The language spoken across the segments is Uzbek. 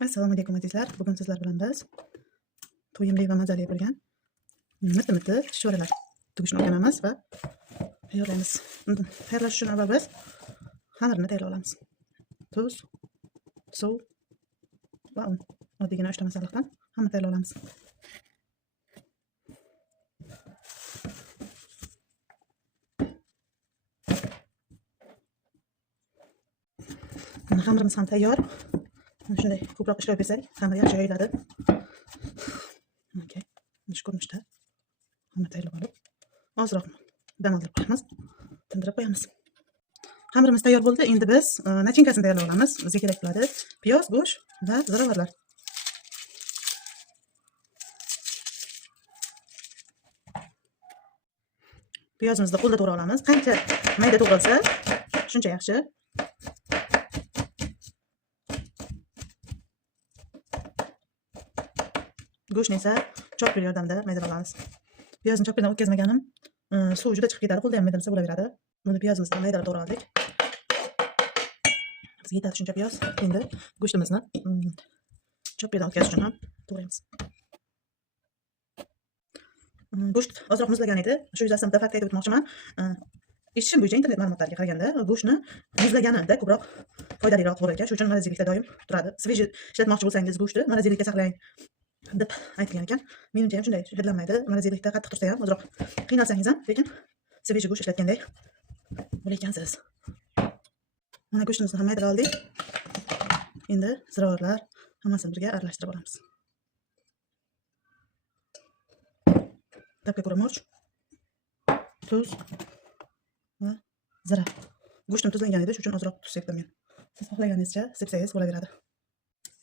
Assalomu alaykum azizlar. Bugun sizlar bilan biz to'yimli va mazali bo'lgan mitti sho'ralar tugishni o'rganamiz va tayyorlaymiz. Tayyorlash uchun avval biz xamirni tayyorlab olamiz. Tuz, suv va un. Oddiygina 3 ta masalliqdan xamir tayyorlab olamiz. Xamirimiz ham tayyor. Shunday ko'proq ishlab bersak, xamir yaxshi yoyiladi. Okay. Shu ko'rinishda xamir tayyorlab olib, ozroq dam oldirib qo'yamiz, tindirib qo'yamiz. Xamirimiz tayyor bo'ldi. Endi biz nachinkasini tayyorlab olamiz. Bizga kerak bo'ladi piyoz, go'sht va ziravorlar. Piyozimizni qo'lda to'g'ray olamiz. Qancha mayda to'g'ralsa, shuncha yaxshi. Go'shtni esa chopper yordamida maydalab olamiz. Piyozni chopperdan o'tkazmaganim, suv juda chiqib ketadi, qo'lda ham maydalasa bo'laveradi. Buni piyozimizni maydalab to'g'ray oldik. Bizga yetadi shuncha piyoz. Endi go'shtimizni chopperdan o'tkazish uchun ham to'g'raymiz. Go'sht ozroq muzlagan edi. Shu yuzasidan bitta fakt aytib o'tmoqchiman. Eshitishim bo'yicha internet ma'lumotlariga qaraganda go'shtni muzlaganida ko'proq foydaliroq bo'lar. Shuning uchun morozilikda doim turadi. Sveji ishlatmoqchi bo'lsangiz go'shtni morozilikda saqlang deb aytilgan ekan. Menimcha ham shunday hidlanmaydi. Morozilikda qattiq tursa ham ozroq qiynalsangiz ham, lekin sveji go'sht ishlatganday bo'laykansiz. Mana go'shtimizni ham maydalab oldik. Endi ziravorlar hammasini birga aralashtirib olamiz. Tabga ko'ra murch, tuz va zira. Go'shtim tuzlangan edi, shuning uchun ozroq tuz sepdim men. Siz xohlaganingizcha sepsangiz bo'laveradi.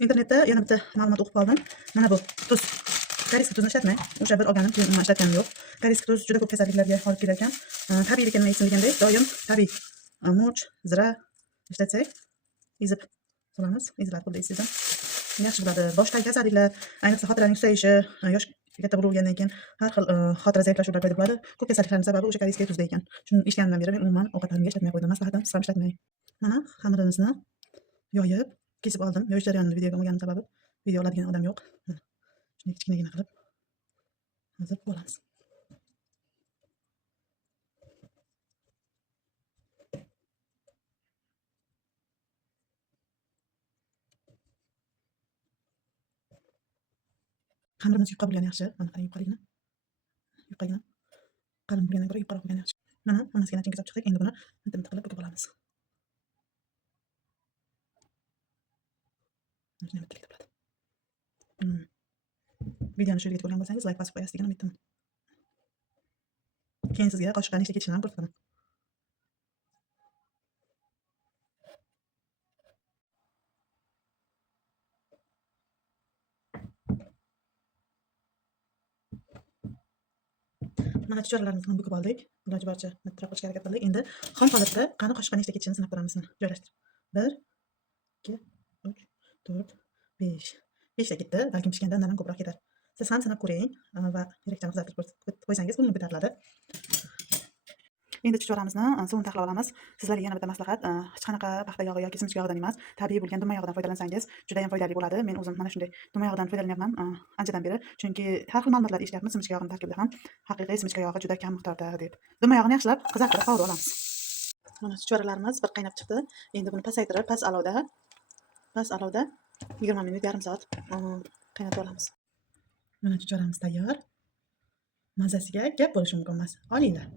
Internetda yana bitta ma'lumot o'qib qoldim. Mana bu tuz. Koreyskiy tuzni ishlatmang. O'sha bir organizm keyin umuman ishlatganim yo'q. Koreyskiy tuz juda ko'p kasalliklarga olib kelar ekan. Tabiiylikni aytsin degandek, doim tabiiy murch, zira ishlatsak, ezib solamiz. Eziladi xuddi esingizdan. Yaxshi bo'ladi. Boshqa kasalliklar, ayniqsa xotiraning susayishi, yosh katta bo'lgandan keyin har xil xotira zaiflashuvlar paydo bo'ladi. Ko'p kasalliklarning sababi o'sha koreyskiy tuzda ekan. Shuni eshitganimdan beri men umuman ovqatlarimga ishlatmay qo'ydim. Maslahatim siz ham ishlatmang. Mana xamirimizni yoyib, kesib oldim. Yoyish jarayonini videoga olganim sababi video oladigan odam yo'q. Shunday kichkinagina qilib yozib olamiz. Xamirimiz yupqa bo'lgani yaxshi. Mana qarang yupqaligini. Yupqagina. Qalin bo'lgandan ko'ra yupqaroq bo'lgani yaxshi. Mana hammasiga nachinka solib chiqdik. Endi buni mitti qilib bo'kib olamiz. Mana bitta bo'ladi. Videoni shu yerga ko'rgan bo'lsangiz like bosib qo'yasiz degan umiddaman. Keyin sizga qoshiqqa nechta ketishini ham ko'rsataman. Mana chuchvarlarimizni bo'kib oldik. Iloji boricha mittiroq qilishga harakat qildik. Endi xom holatda qani qoshiqqa nechta ketishini sinab ko'ramiz. Joylashtir. 1 2 3 4 5. 5 ta ketdi. Balkim pishganda undan ham ko'proq ketar. Siz ham sinab ko'ring va yurakdan qizartirib qo'ysangiz ko'nglim ko'tariladi. Endi chuchvaramizni suvini taxlab olamiz. Sizlarga yana bitta maslahat, hech qanaqa paxta yog'i yoki simichka yog'idan emas, tabiiy bo'lgan duma yog'idan foydalansangiz juda ham foydali bo'ladi. Men o'zim mana shunday duma yog'idan foydalanyapman anchadan beri. Chunki har xil ma'lumotlar eshityapmiz simichka yog'ini tarkibida ham haqiqiy simichka yog'i juda kam miqdorda deb. Duma yog'ini yaxshilab qizartirib qovurib olamiz. Mana chuchvarlarimiz bir qaynab chiqdi. Endi buni pasaytirib, past olovda 20 minut, yarim soat qaynatib olamiz. Mana chuchvaramiz tayyor. Mazasiga gap bo'lishi mumkin emas. Olinglar.